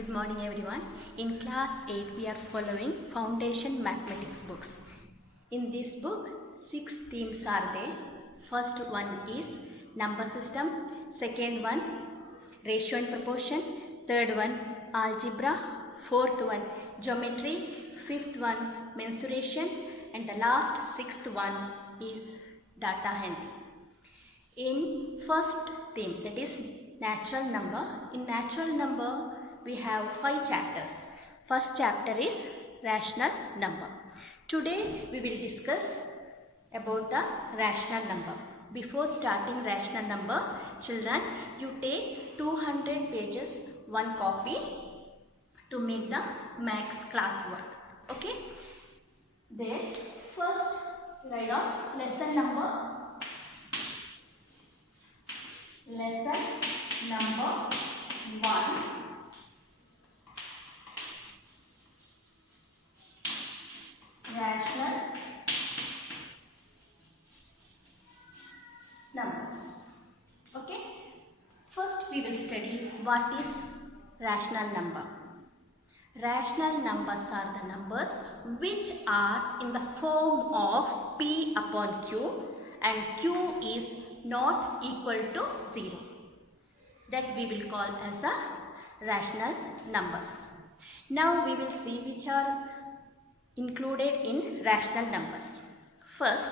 Good morning everyone. In class 8 we are following Foundation Mathematics books. In this book 6 themes are there. First one is number system, second one ratio and proportion, third one algebra, fourth one geometry, fifth one mensuration, and the last sixth one is data handling. In first theme, that is natural number. In natural number we have 5 chapters. First chapter is rational number. Today we will discuss about the rational number. Before starting rational number, children, you take 200 pages, one copy to make the max classwork. Okay? Then first write down lesson number 1. Rational numbers. Okay. First we will study what is rational number. Rational numbers are the numbers which are in the form of P upon Q and Q is not equal to 0. That we will call as a rational numbers. Now we will see which are included in rational numbers. First,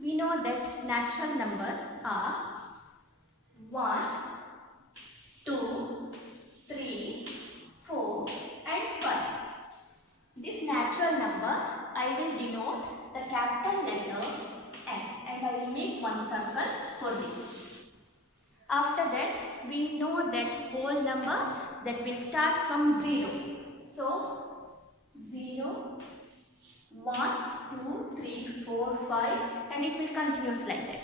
we know that natural numbers are 1, 2, 3, 4 and 5. This natural number I will denote the capital letter N and I will make one circle for this. After that, we know that whole number that will start from 0. So, 0, 1, 2, 3, 4, 5 and it will continue like that.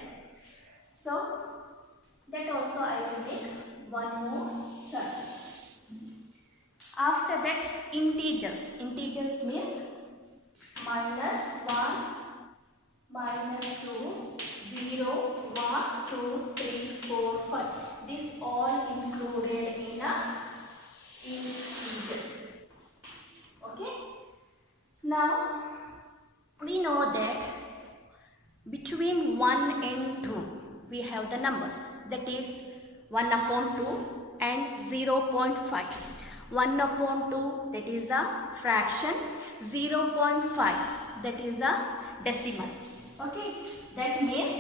So, that also I will make one more circle. After that, integers. Integers means minus 1, minus 2, 0, 1, 2, 3, 4, 5. This all included in integers. Okay. Now, we know that between 1 and 2, we have the numbers. That is 1 upon 2 and 0.5. 1 upon 2, that is a fraction. 0.5, that is a decimal. Okay, that means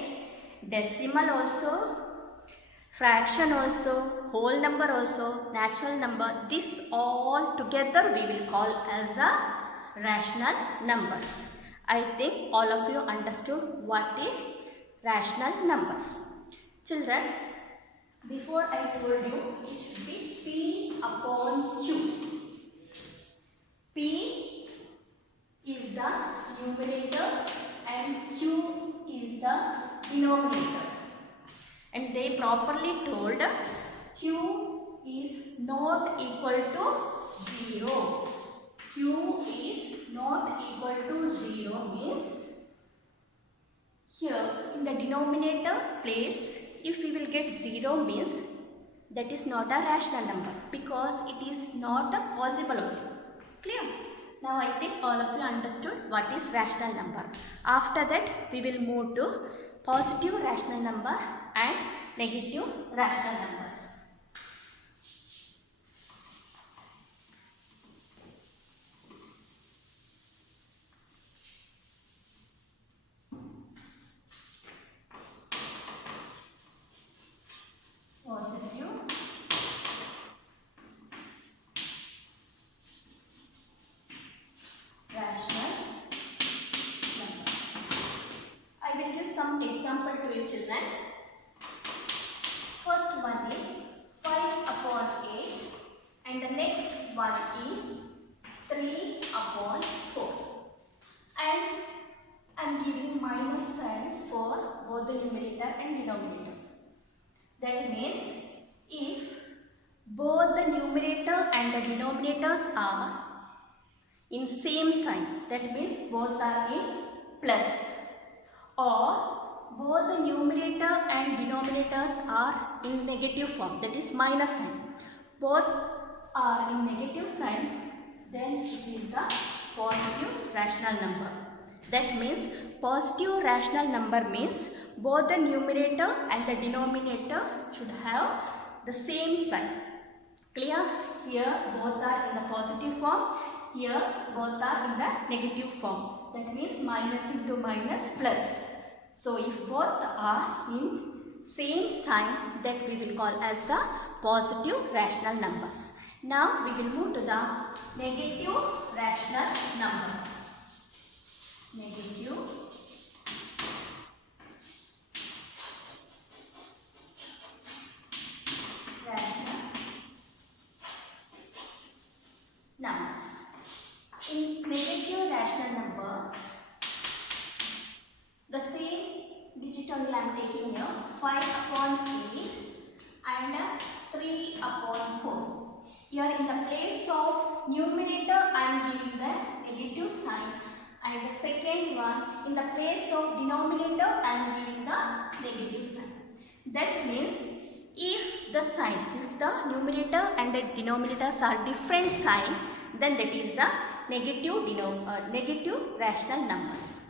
decimal also, fraction also, whole number also, natural number, this all together we will call as a rational numbers. I think all of you understood what is rational numbers. Children, before I told you it should be P upon Q. P is the numerator and Q is the denominator. And they properly told Q is not equal to 0. Q is not equal to 0 means here in the denominator place, if we will get 0 means that is not a rational number because it is not a possible only. Clear? Now I think all of you understood what is rational number. After that we will move to positive rational number and negative rational numbers. Positive rational numbers. I will give some example to you children. First one is 5 upon 8 and the next one is 3 upon 4. And I am giving minus sign for both the numerator and denominator. That means if both the numerator and the denominators are in same sign, that means both are in plus, or both the numerator and denominators are in negative form, that is minus sign. Both are in negative sign, then it is the positive rational number. That means positive rational number means both the numerator and the denominator should have the same sign. Clear? Here both are in the positive form, here both are in the negative form. That means minus into minus plus. So if both are in same sign, that we will call as the positive rational numbers. Now we will move to the negative rational number. Negative rational numbers. In negative rational number, the same digit only I am taking here, 5 upon 8 and 3 upon 4. Here in the place of numerator I am giving the negative sign, and the second one in the place of denominator I am giving the negative sign. That means if the numerator and the denominators are different sign, then that is the negative rational numbers.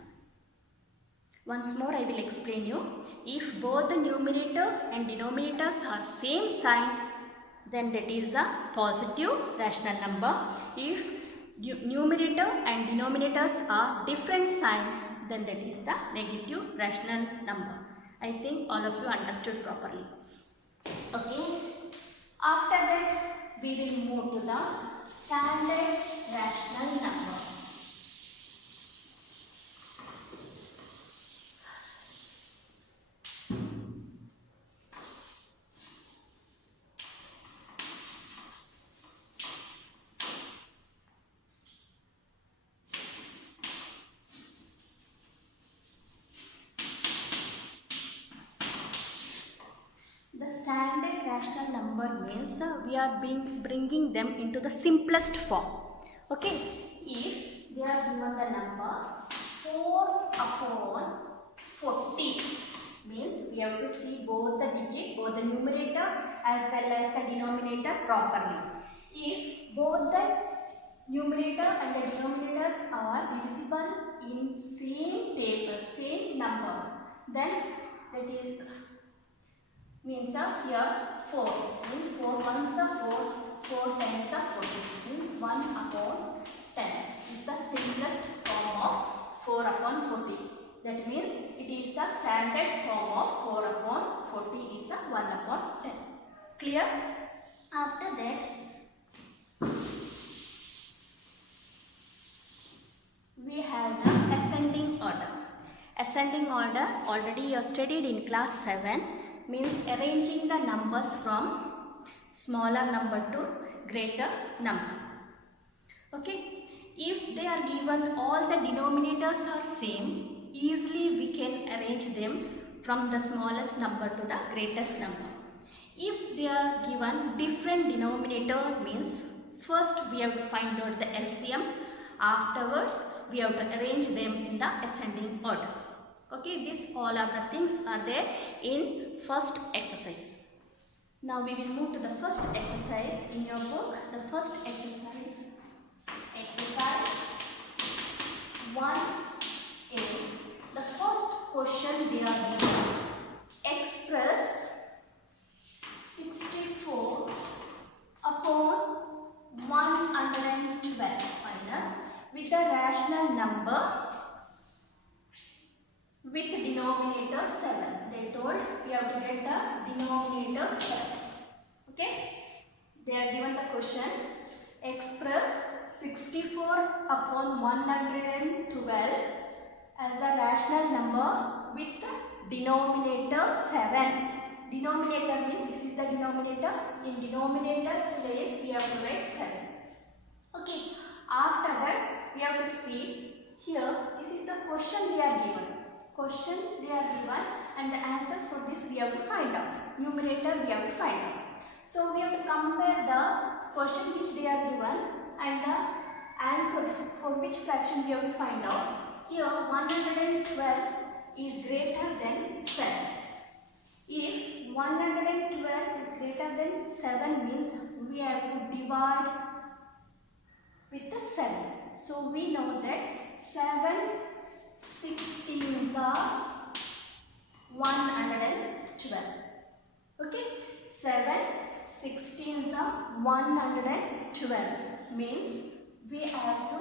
Once more I will explain you. If both the numerator and denominators are same sign, then that is the positive rational number. If numerator and denominators are different sign, then that is the negative rational number. I think all of you understood properly. Okay. After that, we will move to the standard rational number. Standard rational number means we are bringing them into the simplest form. Okay, if they are given the number 4 upon 40, means we have to see both the digit, both the numerator as well as the denominator properly. If both the numerator and the denominators are divisible in same table, same number, then that is means here 4 means 4 ones are 4, 4 tens are 40, means 1 upon 10 is the simplest form of 4 upon 40. That means it is the standard form of 4 upon 40 is a 1 upon 10. Clear? After that, we have the ascending order. Ascending order already you studied in class 7. Means arranging the numbers from smaller number to greater number. Okay, if they are given all the denominators are same, easily we can arrange them from the smallest number to the greatest number. If they are given different denominator, means first we have to find out the LCM, afterwards we have to arrange them in the ascending order. Okay, these all are the things are there in first exercise. Now we will move to the first exercise in your book. The first exercise, exercise 1A. The first question they are given, express 64 upon 112 minus with the rational number with denominator 7. They told we have to get the denominator 7. Okay? They are given the question, express 64 upon 112 as a rational number with denominator 7. Denominator means this is the denominator. In denominator place we have to write 7. Okay. After that we have to see here, this is the question they are given. Question they are given and the answer for this we have to find out. Numerator we have to find out. So we have to compare the question which they are given and the answer for which fraction we have to find out. Here 112 is greater than 7. If 112 is greater than 7 means we have to divide with the 7. So we know that 7 16s are 112. Okay, 7 16s are 112 means we have to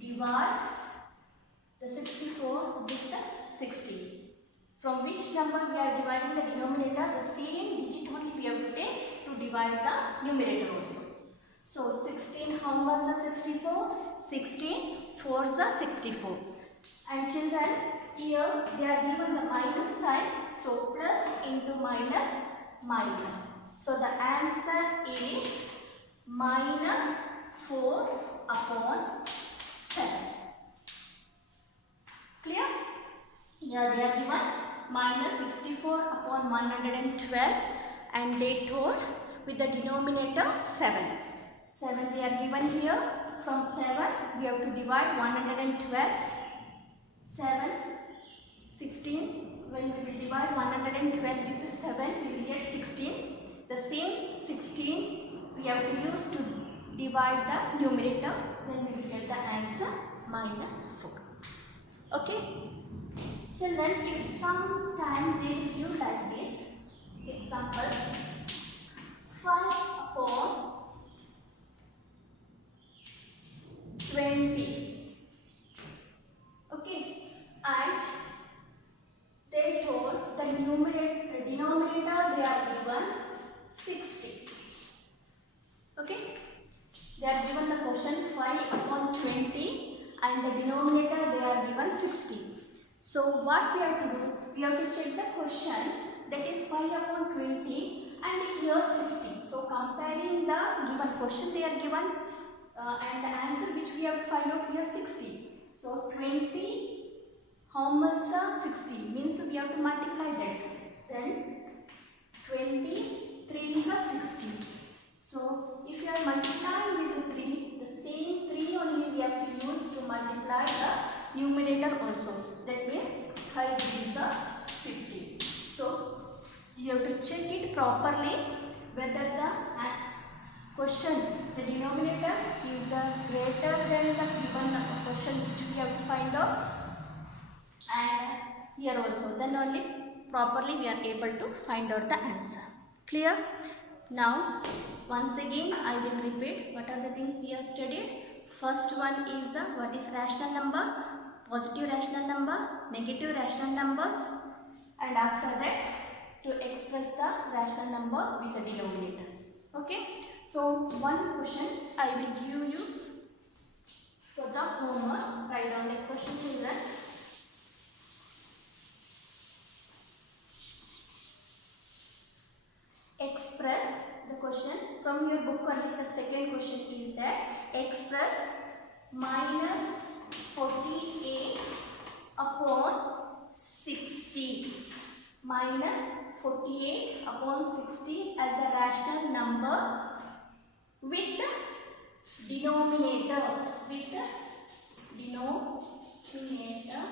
divide the 64 with the 16. From which number we are dividing the denominator, the same digit only we have to take to divide the numerator also. So 16 how much is 64? 16 4s are 64. And children, here they are given the minus sign, so plus into minus minus. So the answer is minus 4 upon 7. Clear? Here they are given minus 64 upon 112 and they told with the denominator 7. 7 they are given here. From 7 we have to divide 112. 7 16. When we will divide 112 with 7 we will get 16. The same 16 we have to use to divide the numerator, then we will get the answer minus 4. Okay? Children, if sometime they give you like this, example 5 upon 20. Okay, and they told the denominator they are given 60. Okay, they are given the question 5 upon 20 and the denominator they are given 60. So what we have to do? We have to check the question, that is 5 upon 20 and here 60. So comparing the given question they are given and the answer which we have to find out here 60. So 20 how much 60 means we have to multiply that. Then 23 is 60. So if you are multiplying with 3, the same 3 only we have to use to multiply the numerator also. That means 5 is 50. So you have to check it properly whether the question, the denominator is greater than the given question which we have to find out, and here also, then only properly we are able to find out the answer. Clear? Now once again I will repeat what are the things we have studied. First one is what is rational number, positive rational number, negative rational numbers, and after that to express the rational number with the denominators. Okay, so one question I will give you for the homework. Write down the question, children. Express the question from your book only. The second question is that express minus 48 upon 60. Minus 48 upon 60 as a rational number with denominator. With denominator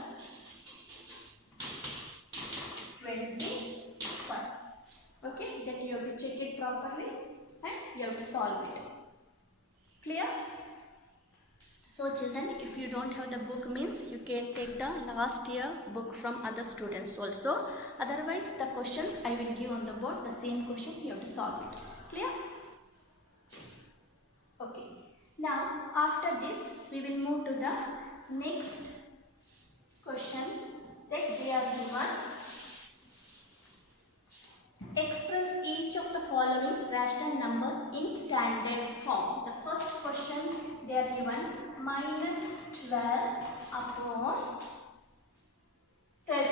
25. Okay, then you have to check it properly and you have to solve it. Clear? So children, if you don't have the book means you can take the last year book from other students also. Otherwise the questions I will give on the board, the same question you have to solve it. Clear? Okay. Now after this we will move to the next question that they are given. Express each of the following rational numbers in standard form. The first question they are given minus 12 upon 30.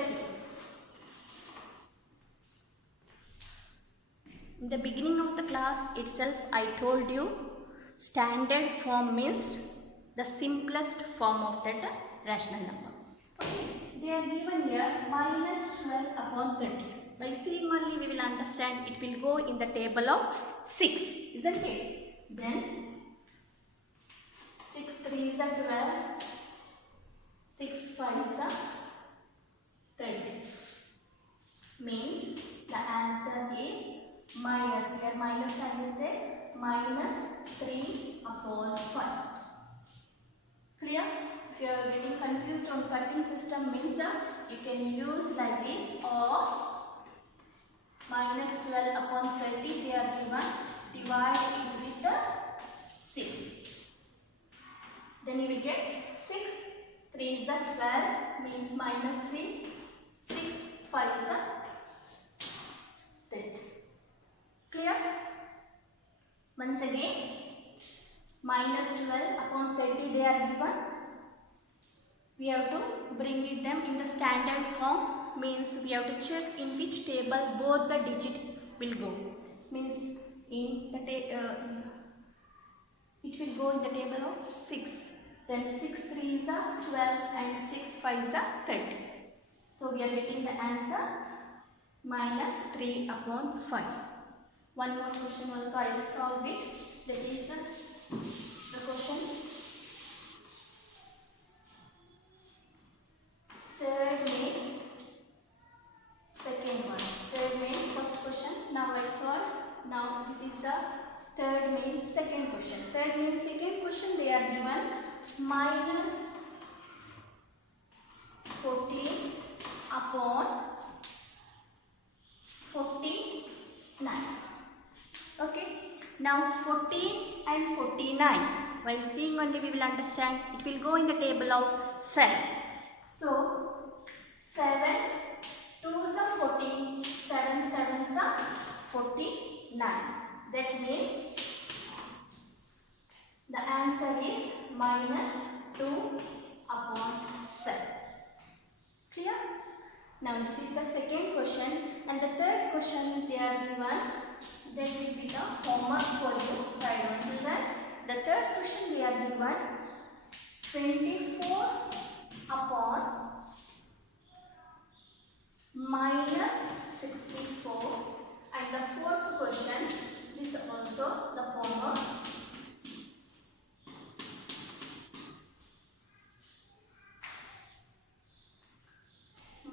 In the beginning of the class itself I told you standard form means the simplest form of that rational number. Okay, they are given here minus 12 upon 30. By seeing only we will understand it will go in the table of 6, isn't it? Then 6 3 is 12, 6 5 is 30. means the answer is minus. Here minus sign is there. Minus 3 upon 5. Clear? If you are getting confused on cutting system means you can use like this, or minus 12 upon 30 they are given. Divide it with the 6. Then you will get 6. 3 is the 12 means minus 3. 6, 5 is the 30. Clear? Once again, minus 12 upon 30 they are given. We have to bring it them in the standard form, means we have to check in which table both the digit will go. Means in the it will go in the table of 6. Then 6 3 is a 12 and 6 5 is a 30. So we are getting the answer minus 3 upon 5. One more question also I will solve it. That is the question. Third main, second one. Third main, first question. Now I solve. Now this is the third main, second question. Third main, second question they are given minus 14 upon 49. Okay. Now 14 and 49. While seeing only we will understand. It will go in the table of 7. So 7 2s are 14. 7 7s are 49. That means the answer is minus 2 upon 7. Clear? Now this is the second question, and the third question they are given. That will be the homework for you. Try to do that. The third question they are given 24 upon minus 64, and the fourth question is also the homework.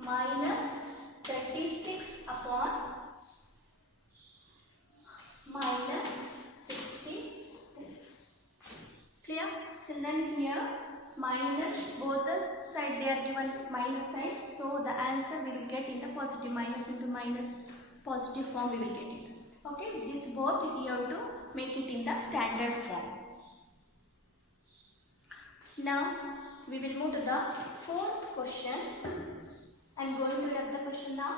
Minus 36 upon minus 63. Clear? Children, here minus, both the side they are given minus sign. So the answer we will get in the positive, minus into minus positive form we will get it. Okay, this both you have to make it in the standard form. Now we will move to the fourth question. I am going to write the question now.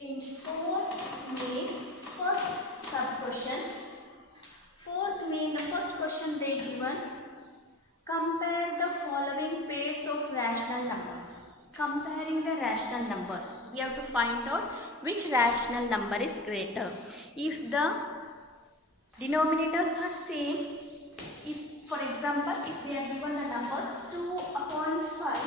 In 4th main, first sub question. 4th main, the first question they given. Compare the following pairs of rational numbers. Comparing the rational numbers. We have to find out which rational number is greater. If the denominators are same, if for example if they are given the numbers 2 upon 5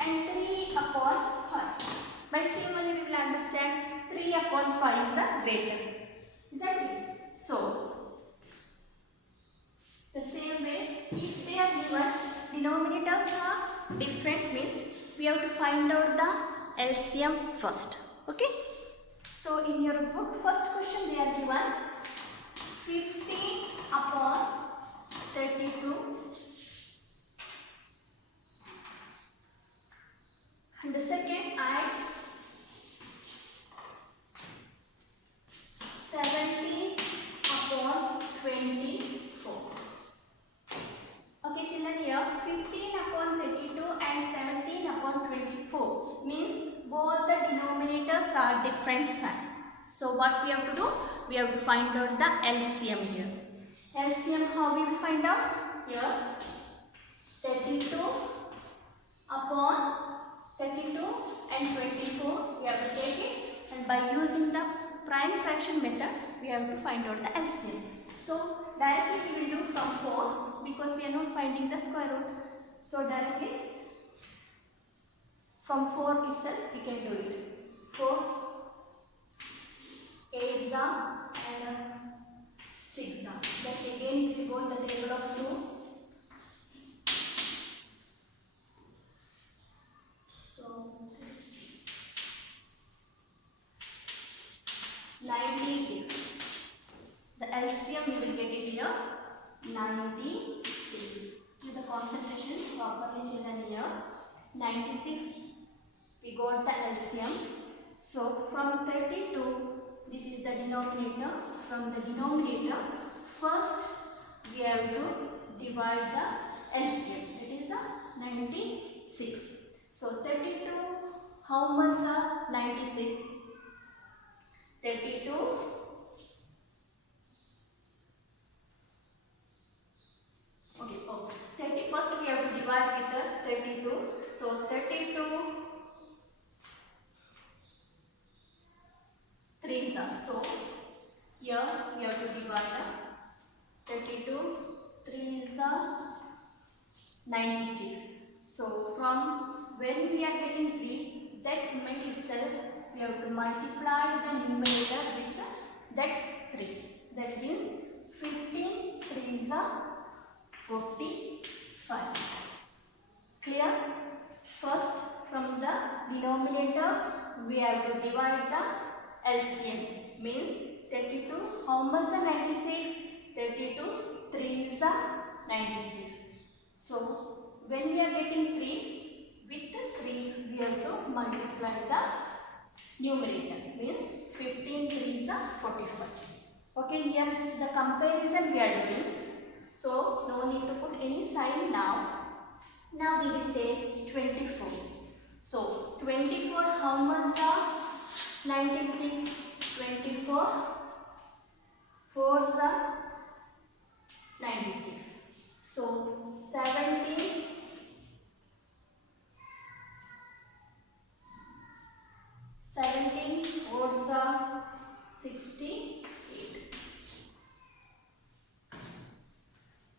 and 3 upon 5, by seeing only we will understand 3 upon 5 is a greater, isn't it? So the same way, if they are given denominators are different, means we have to find out the LCM first. Okay, so in your book first question they are given 15 upon 32 and the second I 17 upon 24. Okay children, here 15 upon 32 and 17 upon 24 means both the denominators are different sign. So what we have to do? We have to find out the LCM here. LCM how we will find out? Here 32 upon 32 and 24 we have to take it, and by using the prime fraction method we have to find out the LCM. So directly we will do from 4 because we are not finding the square root. So directly from 4 itself we can do it. 4 8s and 6s. Then again we will go in the table of 2. 96. The LCM you will get it here 96. Do the concentration properly children here. 96 we got the LCM. So from 32, this is the denominator. From the denominator, first we have to divide the LCM. It is a 96. So 32, how much are 96? 32. Okay, oh, 30. First we have to divide with the 32. So 32 3s are. So here we have to divide the 32 3s are 96. So from when we are getting 3, that moment itself we have to multiply the numerator with that 3. That means 15 3s are 45. Clear? First from the denominator we have to divide the LCM. Means 32, how much are 96? 32 3s are 96. So when we are getting 3, with the 3 we have to multiply the numerator. Means 15 3s are 45. Okay, here the comparison we are doing. So no need to put any sign now. Now we will take 24. So 24, how much are 96? 24 4s are 96. So 17 4s are 68.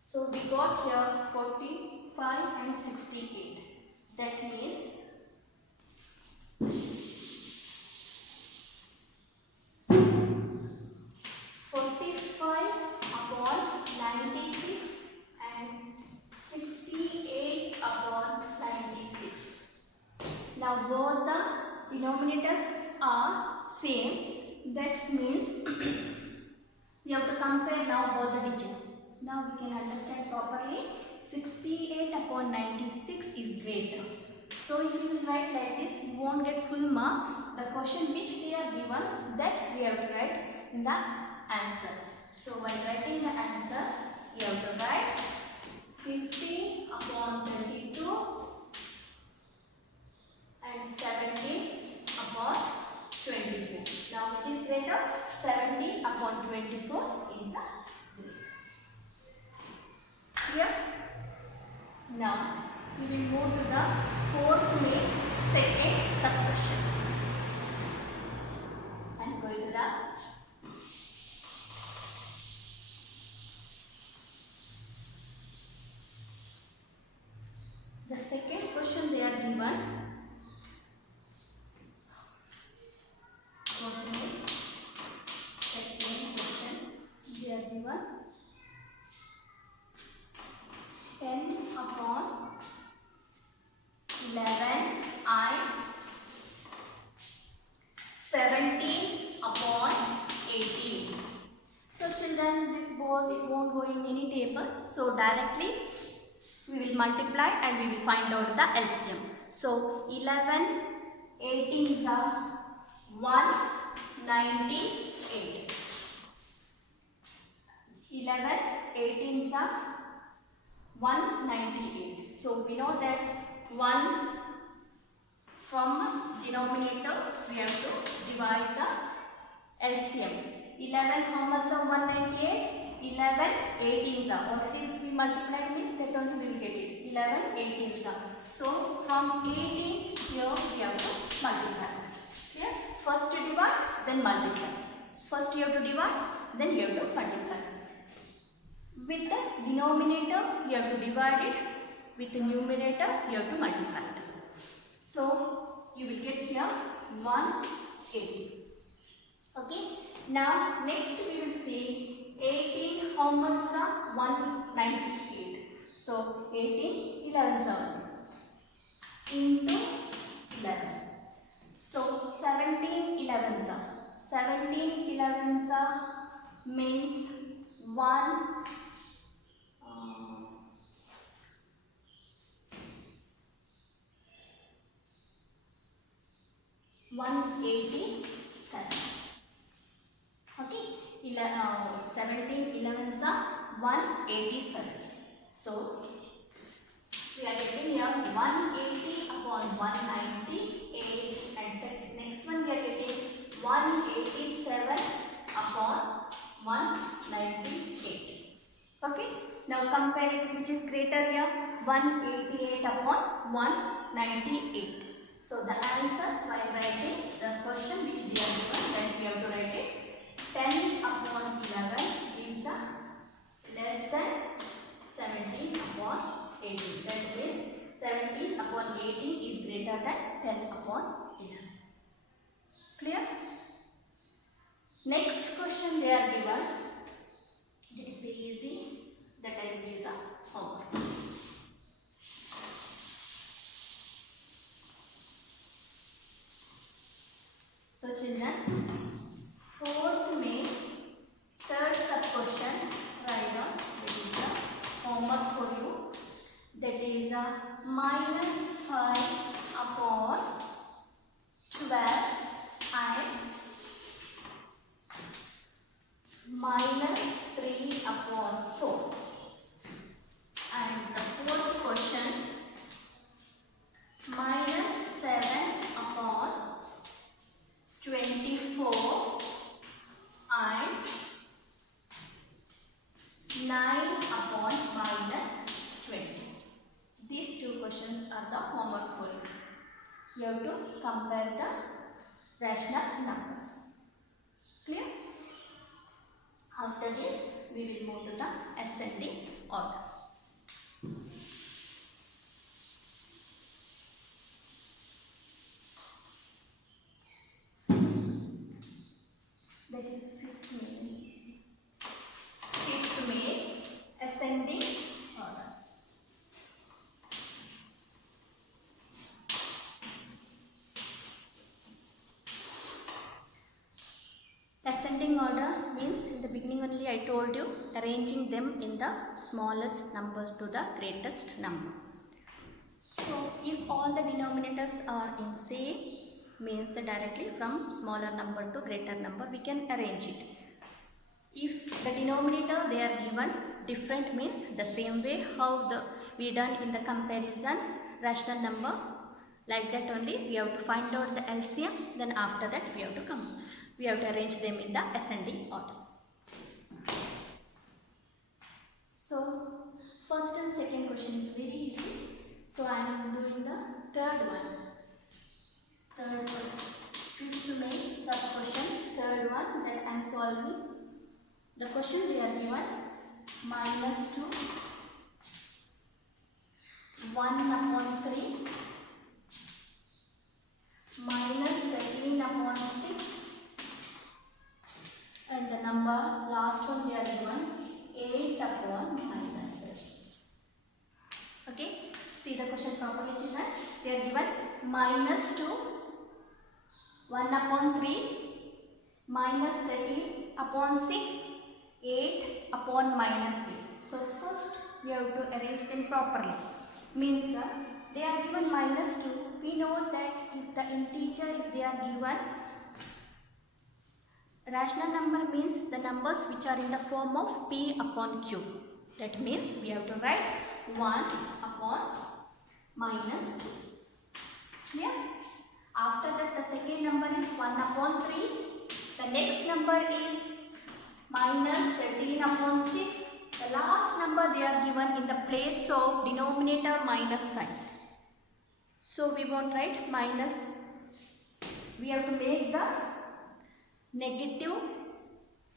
So we got here 45 and 68. That means 45 upon 96 and 68 upon 96. Now both the denominators are same. That means we have to compare now both the digits. Now we can understand properly. 68 upon 96 is greater. So if you will write like this, you won't get full mark. The question which they are given, that we have to write in the answer. So while writing the answer, you have to write 50 upon 22 and 17 upon 24. Now which is greater? 70 upon 24 is a greater. Here. Now we will move to the fourth main second sub-question. And go to the second question they are given. Second question they are given 10 upon 11i 17 upon 18. So children, this both it won't go in any table. So directly we will multiply and we will find out the LCM. So 11 18s are 198. 11 18s are 198. So we know that 1 from denominator we have to divide the LCM. 11 how much of 198? 11 18s are. Already we multiply means that only we will get it. 11 18s are. So from 18 here we have to multiply. Clear? First you divide, then multiply. First you have to divide, then you have to multiply. With the denominator you have to divide it. With the numerator you have to multiply it. So you will get here 180. Okay. Now next we will see 18 how much are 198. So 18 11s are into 11. So 17 11s are 17 11s means 187. Okay, 17 11s are 187. So we are getting here 180 upon 198, and next one we are getting 187 upon 198. Okay, now compare it, which is greater here, 188 upon 198. So the answer while writing the question which they are given, then we have to write it 10 upon 11 is less than 17 upon 18. That means 17 upon 18 is greater than 10 upon 11. Clear? Next question they are given. It is very easy. That I will give the homework. So children, 4th May, third sub question, write down. That is the homework for you. That is minus 5 upon 12 and minus 3 upon 4. And the fourth question, minus 7 upon 24 and 9 upon minus 20. These two questions are the homework for you. You have to compare the rational numbers. Clear? After this, we will move to the ascending order. That is 5th May. 5th May, ascending order. Ascending order means in the beginning only I told you arranging them in the smallest numbers to the greatest number. So if all the denominators are in same, means directly from smaller number to greater number we can arrange it. If the denominator they are given different, means the same way how we done in the comparison rational number, like that only we have to find out the LCM, then after that we have to arrange them in the ascending order. So first and second question is very easy. So I am doing the third one. 5th May sub question, third one that I am solving. The question they are given, minus 2, 1 upon 3, minus 13 upon 6, and the number last one they are given 8 upon minus 3. Okay, see the question properly children. They are given minus 2, 1 upon 3, minus 13 upon 6, 8 upon minus 3. So first we have to arrange them properly. Means they are given minus 2. We know that if the integer, if they are given rational number, means the numbers which are in the form of p upon q. That means we have to write 1 upon minus 2. Clear? After that the second number is 1 upon 3. The next number is minus 13 upon 6. The last number they are given in the place of denominator minus sign. So we won't write minus. We have to make the negative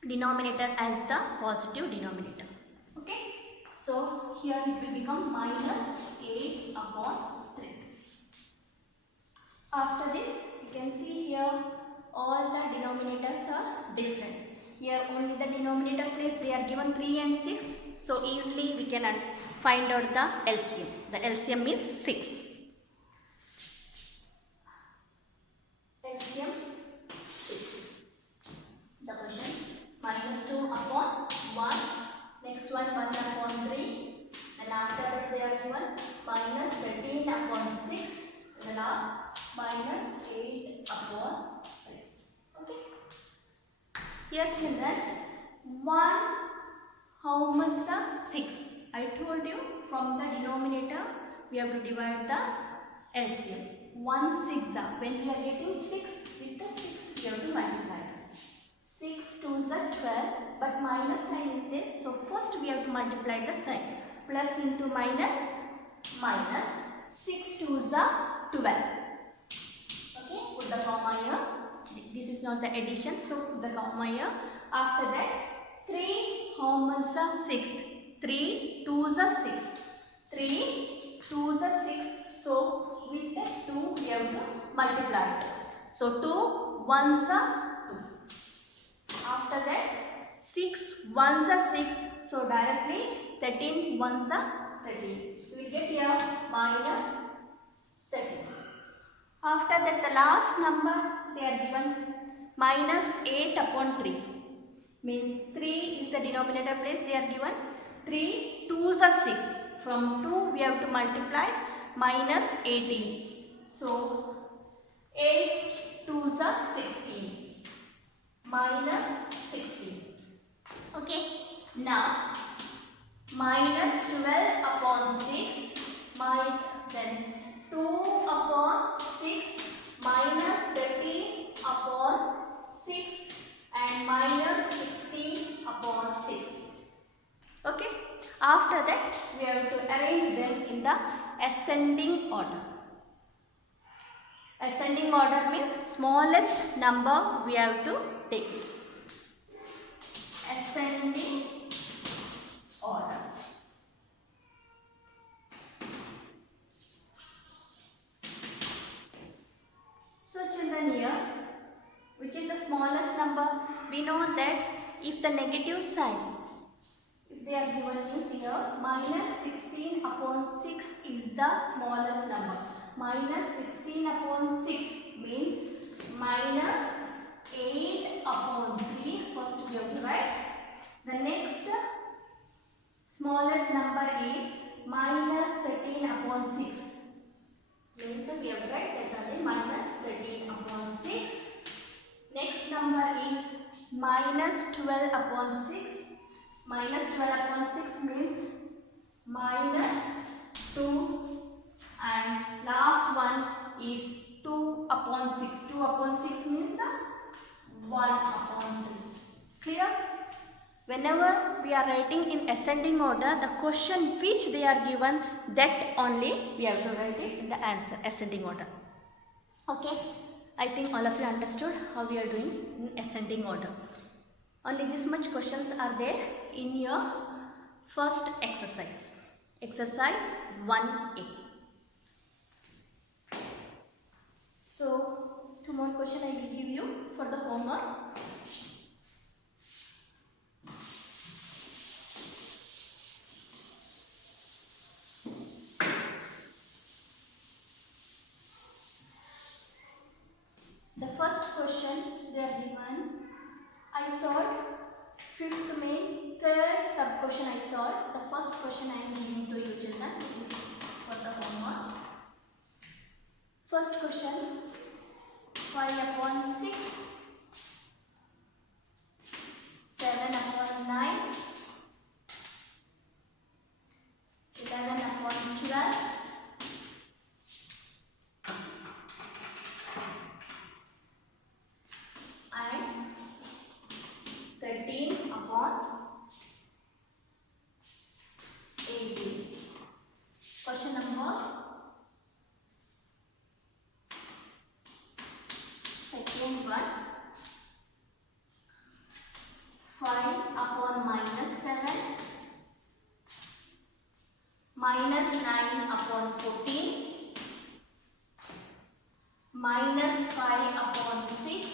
denominator as the positive denominator. Okay. So here it will become minus 8 upon 3. After this you can see here all the denominators are different. Here only the denominator place they are given 3 and 6. So easily we can find out the LCM. The LCM is 6. LCM 6. Here children, 1 how much are 6? I told you from the denominator we have to divide the LCM. 1 6 are, when we are getting 6 with the 6 we have to multiply. 6 2s are 12, but minus sign is there, so first we have to multiply the sign. Plus into minus, minus 6 2s are 12. Okay, put the comma here. This is not the addition, so put the comma here. After that, 3 how much are 6? 3 2s are 6. 3 2s are 6. So with the 2 we have to multiply. So 2 1s are 2. After that, 6 1s are 6. So directly 13 1s are 13. We will get here minus 13. After that, the last number they are given minus 8 upon 3. Means 3 is the denominator place they are given. 3 2s are 6. From 2 we have to multiply minus 18. So 8 2s are 16. Minus 16. Okay. Now minus 12 upon 6. Then 2 upon 6 minus 13 upon 6 and minus 16 upon 6. Okay. After that we have to arrange them in the ascending order. Ascending order means smallest number we have to take. Ascending order. So children, here, which is the smallest number? We know that if the negative sign, if they are given is here, minus 16 upon 6 is the smallest number. Minus 16 upon 6 means minus 8 upon 3. First we have to write. The next smallest number is minus 13 upon 6. Means we have to write that again, minus 13 upon 6. Next number is minus 12 upon 6. Minus 12 upon 6 means minus 2. And last one is 2 upon 6. 2 upon 6 means 1 upon 2. Clear? Whenever we are writing in ascending order, the question which they are given, that only we have to write it in the answer, ascending order. Okay? I think all of you understood how we are doing in ascending order. Only this much questions are there in your first exercise. Exercise 1A. So, 2 more questions I will give you for the homework. The first question they are given, I solved 5th May, 3rd sub question I solved. The first question I am giving to you children is for the homework. First question, 5 upon 6, 7 upon 9, 11 upon 12, and 13 upon 18. Question number second one, 5 upon minus 7, minus 9 upon 14, minus 5 upon 6,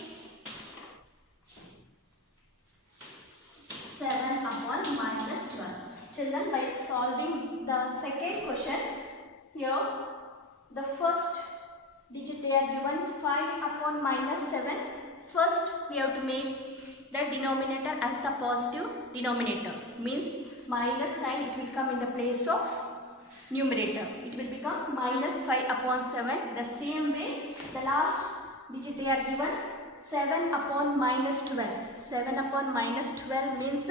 7 upon minus 12. Children, by solving the second question, here the first digit they are given 5 upon minus 7. First we have to make the denominator as the positive denominator. Means minus sign it will come in the place of numerator. It will become minus 5 upon 7. The same way the last digit they are given 7 upon minus 12. 7 upon minus 12 means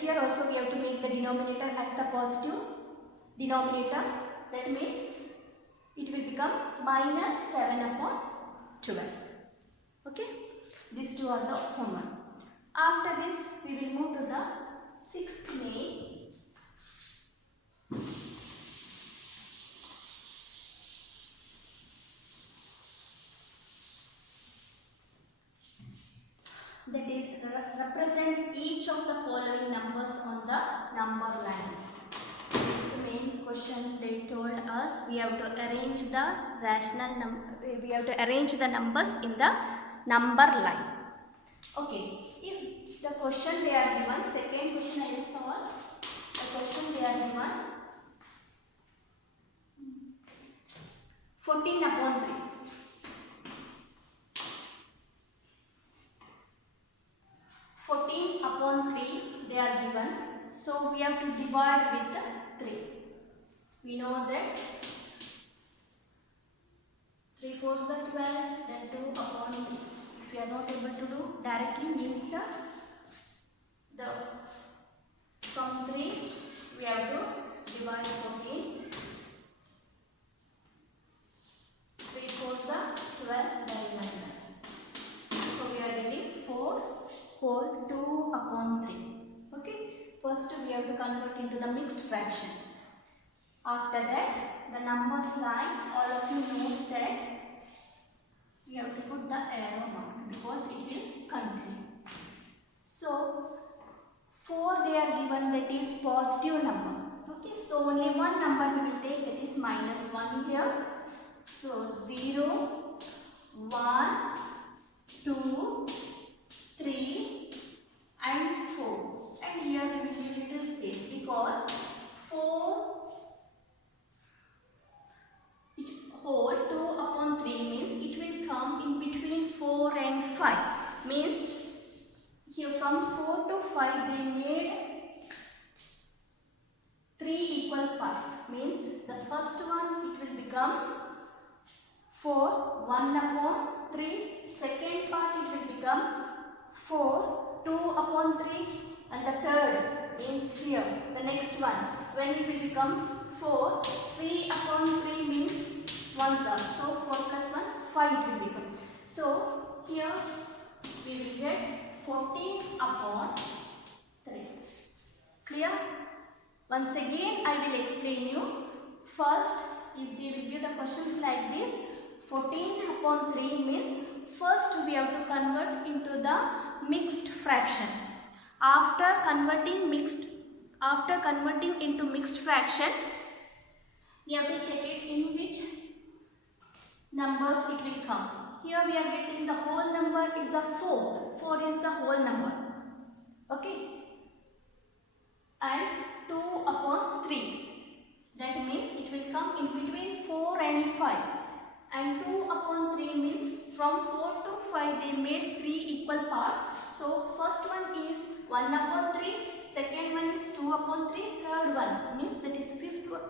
here also we have to make the denominator as the positive denominator. That means it will become minus 7 upon 12. Okay, these two are the homework. After this, we will move to the 6th main. That is, represent each of the following numbers on the number line. Sixth main question, they told us we have to arrange the we have to arrange the numbers in the number line. Okay, if the question they are given, second question I will solve. The question they are given 14 upon 3. 14 upon 3 they are given. So we have to divide with the 3. We know that 3 4s are 12, then 2 upon 3. If we are not able to do directly, means the from 3 we have to divide 14. 3 4s are 12, then 11. So we are getting 4 whole 2 upon 3. Okay. First we have to convert into the mixed fraction. After that, the numbers line, all of you knows that you have to put the arrow mark because it will continue. So 4 they are given, that is positive number. Okay, so only one number we will take, that is minus 1 here. So 0, 1, 2, 3 and 4. And here we will leave little space because 4 whole 2 upon 3 means it will come in between 4 and 5. Means here from 4 to 5 they made 3 equal parts. Means the first one it will become 4 1 upon 3. Second part it will become 4 2 upon 3. And the third means here the next one when it will become 4 3 upon 3 means 1 sum. So 4 plus 1 5 it will become. So here we will get 14 upon 3. Clear? Once again I will explain you. First, if they will give the questions like this, 14 upon 3 means first we have to convert into the mixed fraction. After converting into mixed fraction, we have to check it in which numbers it will come. Here we are getting the whole number is a 4. 4 is the whole number. Okay. And 2 upon 3. That means it will come in between 4 and 5. And 2 upon 3 means from 4 to 5 they made 3 equal parts. So first one is 1 upon 3, second one is 2 upon 3, third one means that is fifth one.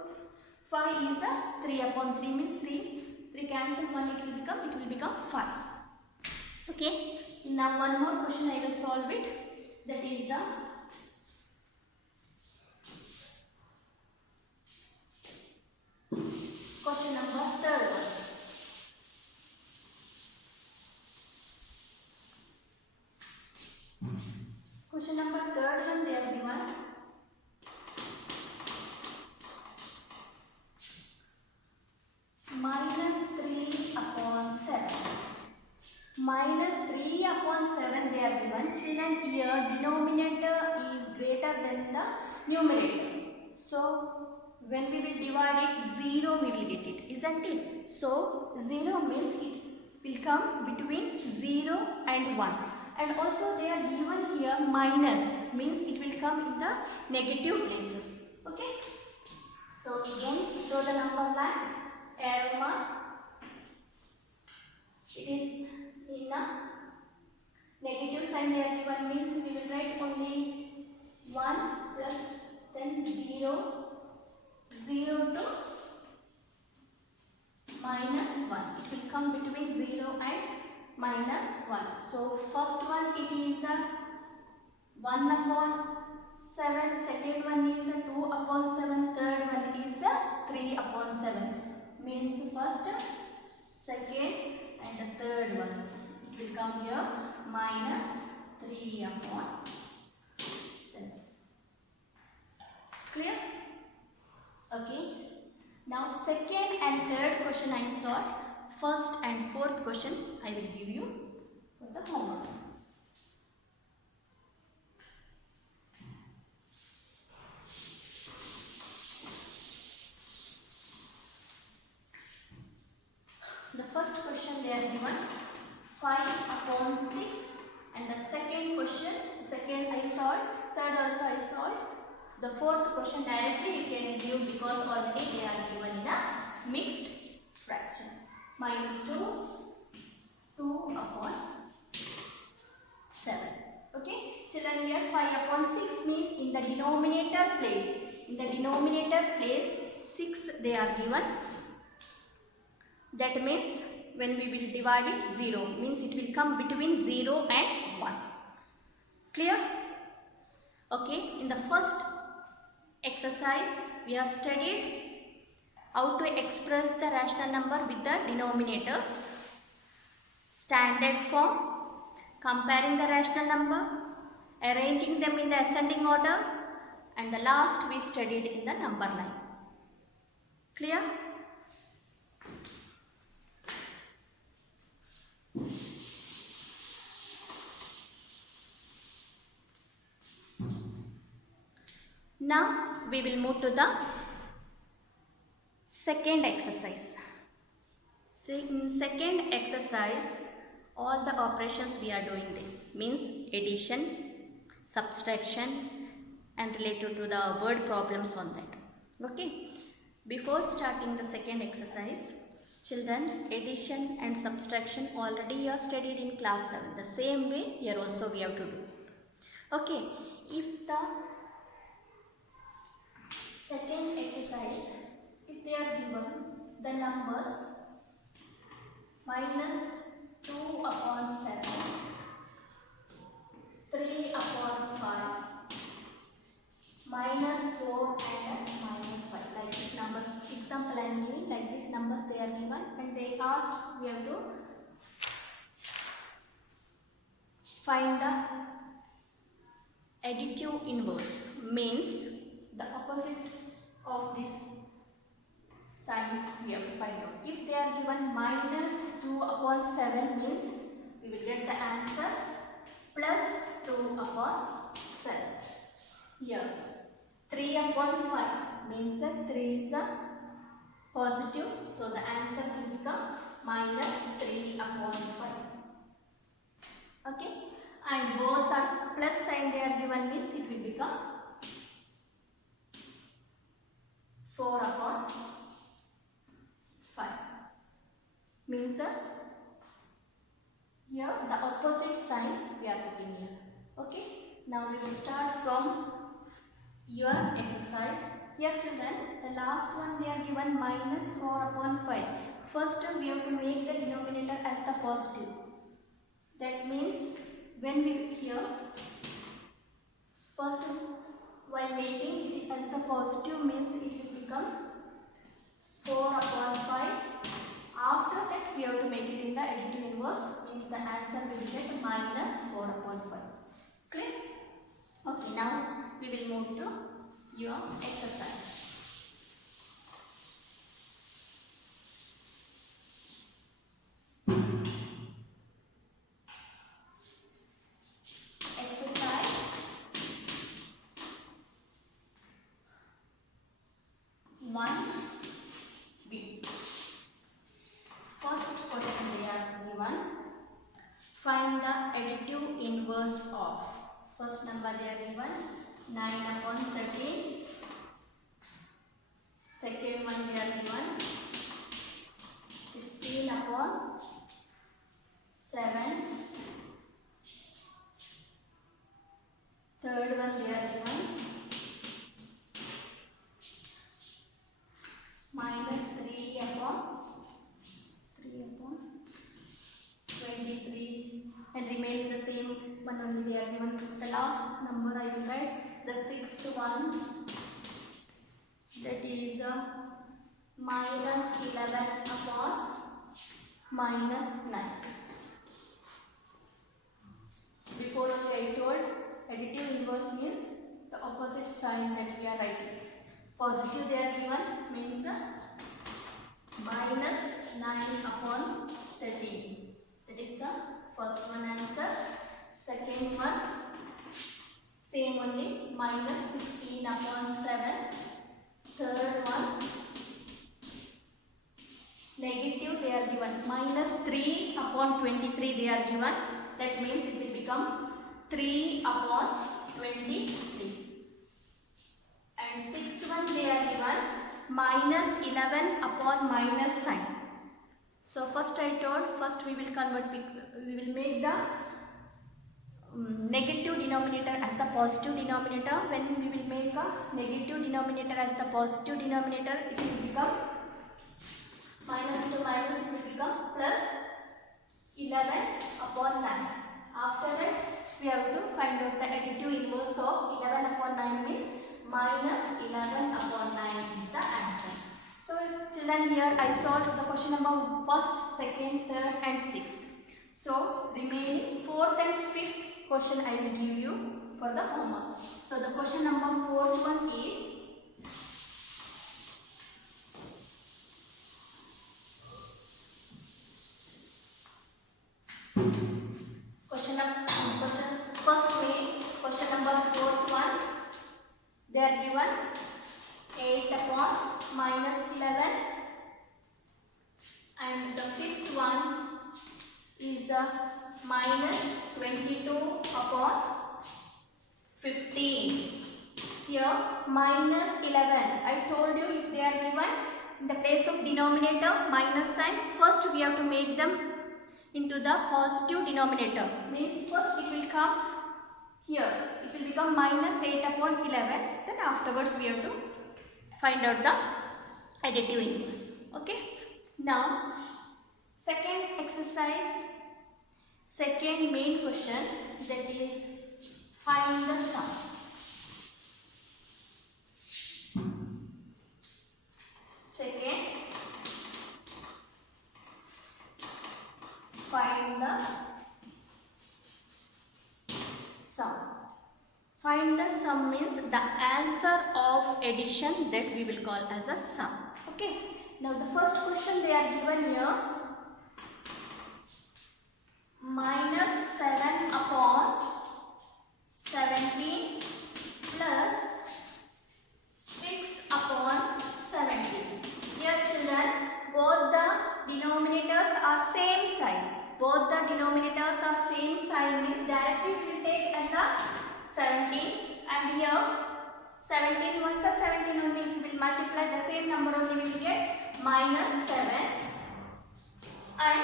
5 is a 3 upon 3 means 3 cancel 1 it will become 5. Okay. Now one more question I will solve it. That is the question number third one. Question number third one they are given minus 3 upon 7. Minus 3 upon 7 they are given. Children, here denominator is greater than the numerator. So when we will divide it, 0 we will get it, isn't it? So 0 means it will come between 0 and 1. And also they are given here minus means it will come in the negative places. Okay. So again draw the number line, arrow mark. It is in a negative sign they are given means we will write only 1 plus then 0 to minus 1. 1. It will come between 0 and minus 1. So first one it is 1 upon 7, second one is 2 upon 7, third one is 3 upon 7. Means first, second and the third one. It will come here minus 3 upon 7. Clear? Okay. Now second and third question I solved. First and fourth question I will give you for the homework. The first question they are given 5 upon 6, and the second question, second I solved, third also I solved. The fourth question directly you can give because already they are given in a mixed fraction. Minus 2, 2 upon 7. Okay, children, here 5 upon 6 means in the denominator place. In the denominator place 6 they are given. That means when we will divide it 0, means it will come between 0 and 1. Clear? Okay, in the first exercise we have studied how to express the rational number with the denominators, standard form, comparing the rational number, arranging them in the ascending order, and the last we studied in the number line. Clear? Now we will move to the second exercise. In second exercise, all the operations we are doing this means addition, subtraction, and related to the word problems on that. Okay. Before starting the second exercise, children, addition and subtraction already you have studied in class 7. The same way here also we have to do. Okay. If the second exercise, if they are given the numbers minus 2 upon 7, 3 upon 5, minus 4 and minus 5, like these numbers, example I am giving, like these numbers they are given and they asked we have to find the additive inverse, means the opposites of this signs we have to find out. If they are given minus 2 upon 7 means we will get the answer plus 2 upon 7. Here 3 upon 5 means 3 is a positive, so the answer will become minus 3 upon 5. Okay, and both are plus sign they are given means it will become 4 upon 5. Means here the opposite sign we are putting here. Okay, now we will start from your exercise. Here children, the last one they are given minus 4 upon 5. First we have to make the denominator as the positive. That means when we here first while making it as the positive means it will become 4 upon 5. After that we have to make it in the additive inverse, means the answer will get minus 4 upon 5. Clear? Okay, now we will move to your exercise. Exercise 1B. First question they are given. Find the additive inverse of. First number they are given 9 upon 13. Second one they are given 16 upon 7. Third one they are given minus 3 upon 3 one only they are given. The last number I will write the sixth one, that is minus 11 upon minus 9. Before I told additive inverse means the opposite sign that we are writing. Positive they are given means minus 9 upon 13. That is the first one answer. Second one, same only, minus 16 upon 7. Third one, negative they are given, minus 3 upon 23 they are given. That means it will become 3 upon 23. And sixth one they are given, minus 11 upon minus sign. So first I told, first we will convert, we will make the negative denominator as the positive denominator. When we will make a negative denominator as the positive denominator, it will become minus into minus, it will become plus 11 upon 9. After that, we have to find out the additive inverse of 11 upon 9 means minus 11 upon 9 is the answer. So children, here I solved the question number first, second, third and sixth. So remaining fourth and fifth question I will give you for the homework. So the question number fourth one is question number fourth one. They are given 8 upon minus 11, and the fifth one is minus 22 upon 15. Here minus 11. I told you if they are given in the place of denominator minus sign, first we have to make them into the positive denominator. Means first it will come here. It will become minus 8 upon 11. Then afterwards we have to find out the additive inverse. Okay. Now second exercise, second main question, that is find the sum. Second, find the sum. Find the sum means the answer of addition, that we will call as a sum. Okay. Now the first question they are given here, minus 7 upon 17 plus 6 upon 17. Here children, both the denominators are same sign. Both the denominators are same sign means directly we will take as a 17, and here 17 once are 17 only. If we will multiply the same number only, we will get minus 7, and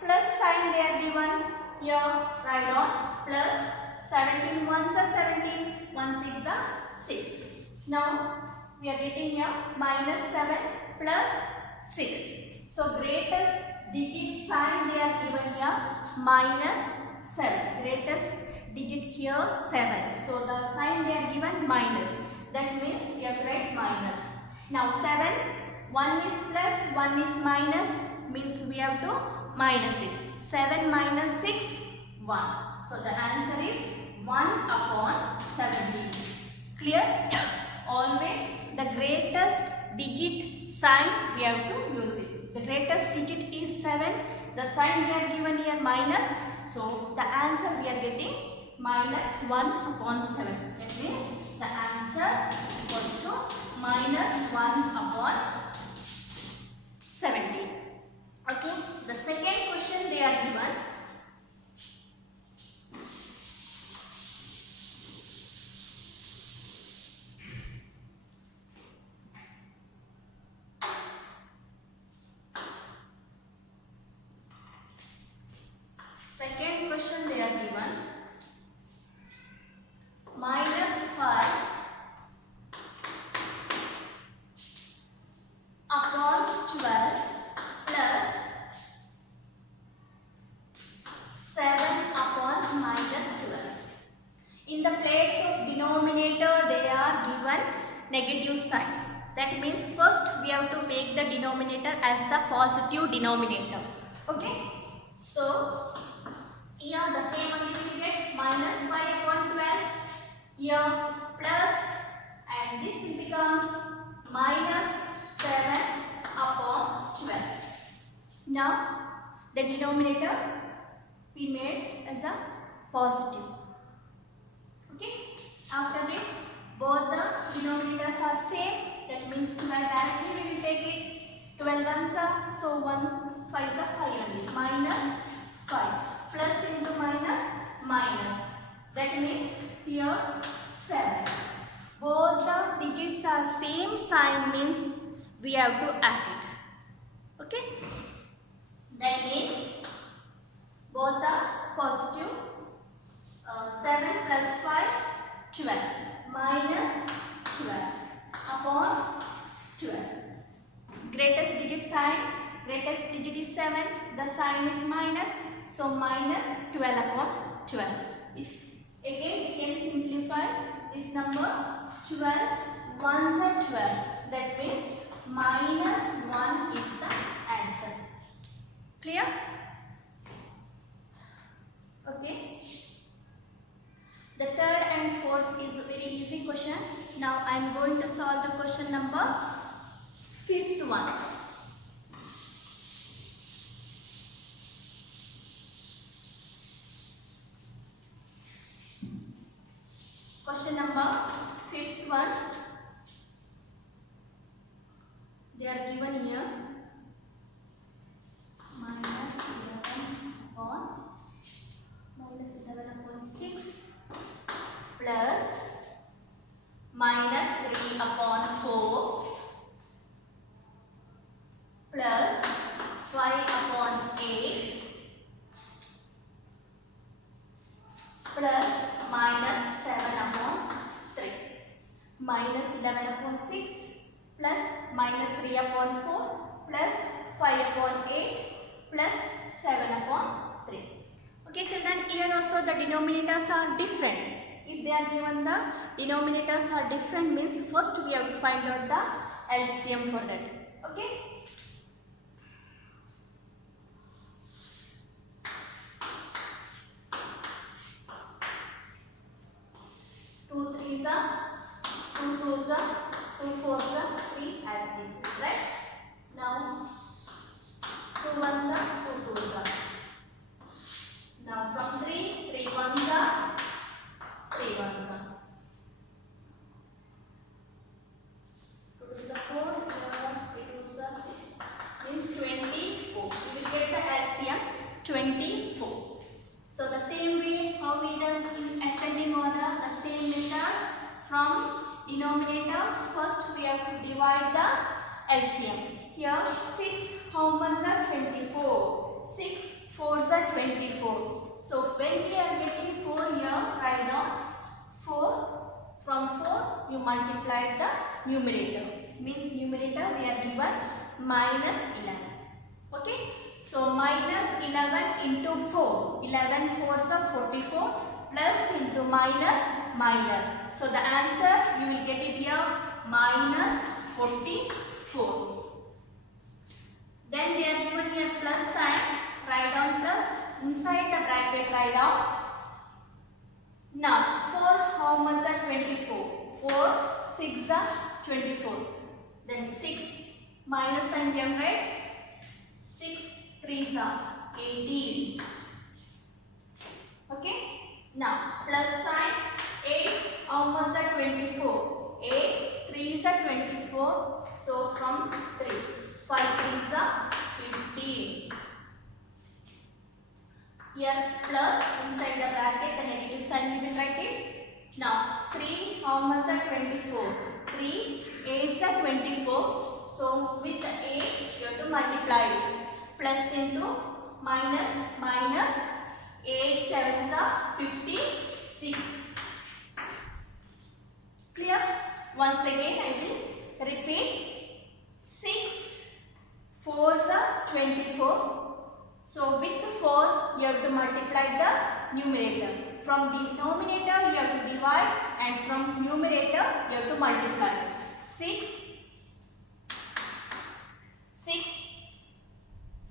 plus sign they are given here, write on plus 17 once are 17, 1 6 are 6. Now we are getting here minus 7 plus 6. So greatest digit sign they are given here minus 7. Greatest digit here 7. So the sign they are given minus. That means we have to write minus. Now 7, 1 is plus, 1 is minus, means we have to minus it. 7 minus 6, 1. So the answer is 1 upon 17. Clear? Always the greatest digit sign we have to use it. The greatest digit is 7. The sign we are given here minus. So the answer we are getting minus 1 upon 7. That means the answer equals to minus 1 upon 17. Okay. The second question they are given. Second question they are given. Minus 5 upon 12 negative sign. That means first we have to make the denominator as the positive denominator. Okay. So here the same only we will get minus 5 upon 12. Here plus, and this will become minus 7 upon 12. Now the denominator we made as a positive. Okay. After that, both the denominators are same. That means 12 directly we will take it. 12 ones are, so 1 5 is 5 only. Minus 5 plus into minus minus. That means here 7. Both the digits are same sign, means we have to add it. Okay. That means both are positive. 7 plus 5, 12 minus 12 upon 12. Greatest digit sign, greatest digit is 7, the sign is minus, so minus 12 upon 12. Again we can simplify this number. 12 ones are 12, that means minus 1 is the answer. Clear? Okay. The third and fourth is a very easy question. Now I am going to solve the question number 5th one. Question number 5th one. They are given here. Minus 11 upon 6 plus minus 3 upon 4 plus 5 upon 8 plus minus 7 upon 3. Minus 11 upon 6 plus minus 3 upon 4 plus 5 upon 8 plus 7 upon 3. Okay children, here also the denominators are different. If they are given the denominators are different, means first we have to find out the LCM for that. Okay. Two threes are, 2 twos are, 2 fours are, 3 as this, right? Now 2 ones are, 2 twos are. Now from 3 ones are, 3 ones are. 2 twos are 4, 3 twos are 6. Means 24. We will get the LCM 24. So the same way how we done in ascending order, the same method. From denominator, first we have to divide the LCM. Here 6 how much are 24? 6 4s are 24. So when we are getting 4 here, write down 4. From 4 you multiply the numerator. Means numerator they are given minus 11. Okay. So minus 11 into 4. 11 4s are 44 plus into minus minus. So the answer you will get it here minus 44. Then they are given here plus sign. Write down plus. Inside the bracket write down. Now 4 how much are 24? 4 6 are 24. Then 6 minus sign we have read. 6 3s are 18. Okay. Now plus sign. 8 how much are 24? 8 3s are 24. So from 3. 5 3s are 15. Here plus inside the bracket the negative sign we will write it. Now 3 how much are 24? 3 8s are 24. So with the 8 you have to multiply it. Plus into minus minus 8 7s are 56. Clear? Once again I will repeat. 6 4s are 24. So with 4 you have to multiply the numerator. From denominator you have to divide and from numerator you have to multiply. 6, 6,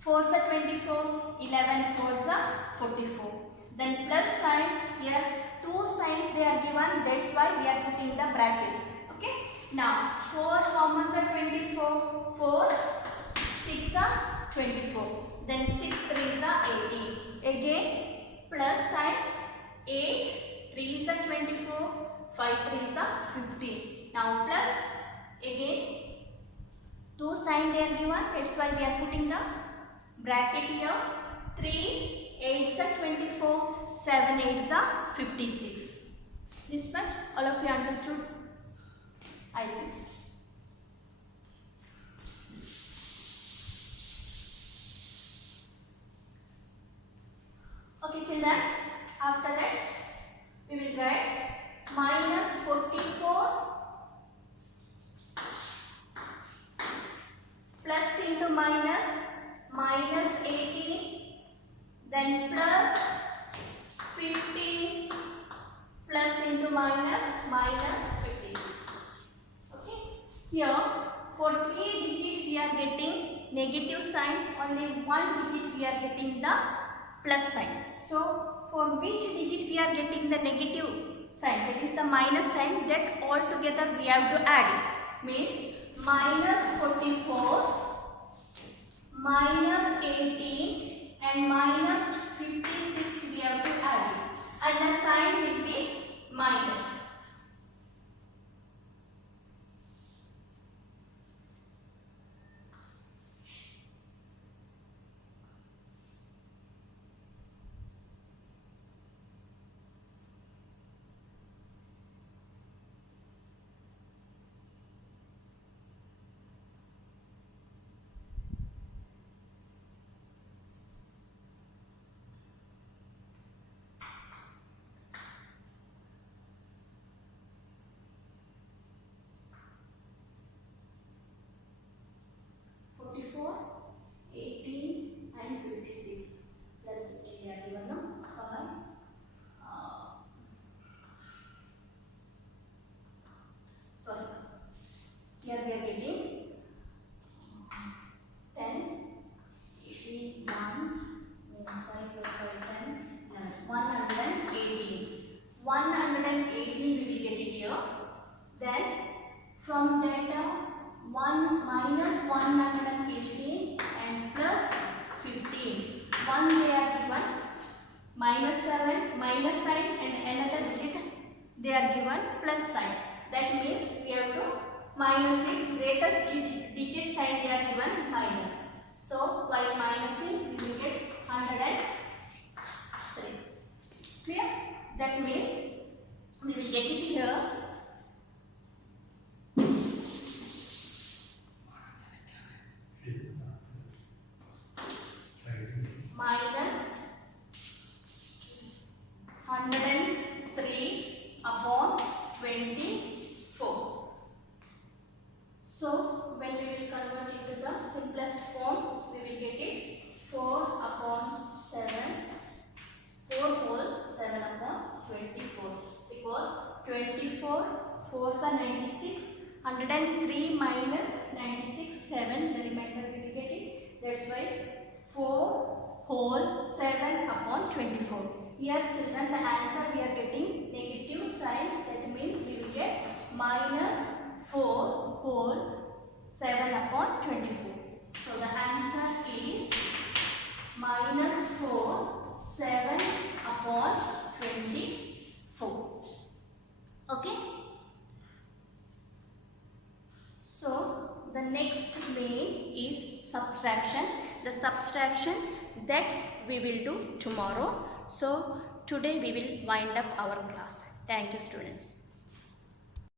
4s are 24, 11 4s are 44. Then plus sign here, two signs they are given, that's why we are putting the bracket. Okay. Now 4 how much are 24? 4, 6 are 24. Then 6 3s are 18. Again plus sign, 8 3s are 24, 5 3s are 15. Now plus again two sign they are given, that's why we are putting the bracket here. 3 8s are 24, 7 8s are 56. This much all of you understood, I think. Okay children, after that we will write minus 44 plus into minus, minus 18, then plus 15 plus into minus, minus 56. Okay. Here for 3 digit we are getting negative sign, only 1 digit we are getting the plus sign. So for which digit we are getting the negative sign, that is the minus sign, that all together we have to add it. Means minus 44, minus 18 and minus 56 we have to add it. And the sign will be minus. Here we are getting 10, 81, means 5 plus 5, 10, 118. 118 we will get it here. Then from that 1 minus 118 and plus 15. 1 they are given, minus 7, minus sign, and another digit they are given plus sign. That means we have to minus it, greatest digit sign they are given minus. So while minusing we will get 103. Clear? That means we will get it here. Minus 103 upon 24. So when we will convert it to the simplest form, we will get it 4 upon 7, 4 whole 7 upon 24. Because 24, 4s are 96, 103 minus 96, 7, the remainder we will get it. That's why 4 whole 7 upon 24. Here children, the answer we are getting negative sign, that means we will get minus 4 whole 7 upon 24. So the answer is minus 4 7 upon 24. Okay. So the next main is subtraction. The subtraction that we will do tomorrow. So today we will wind up our class. Thank you students.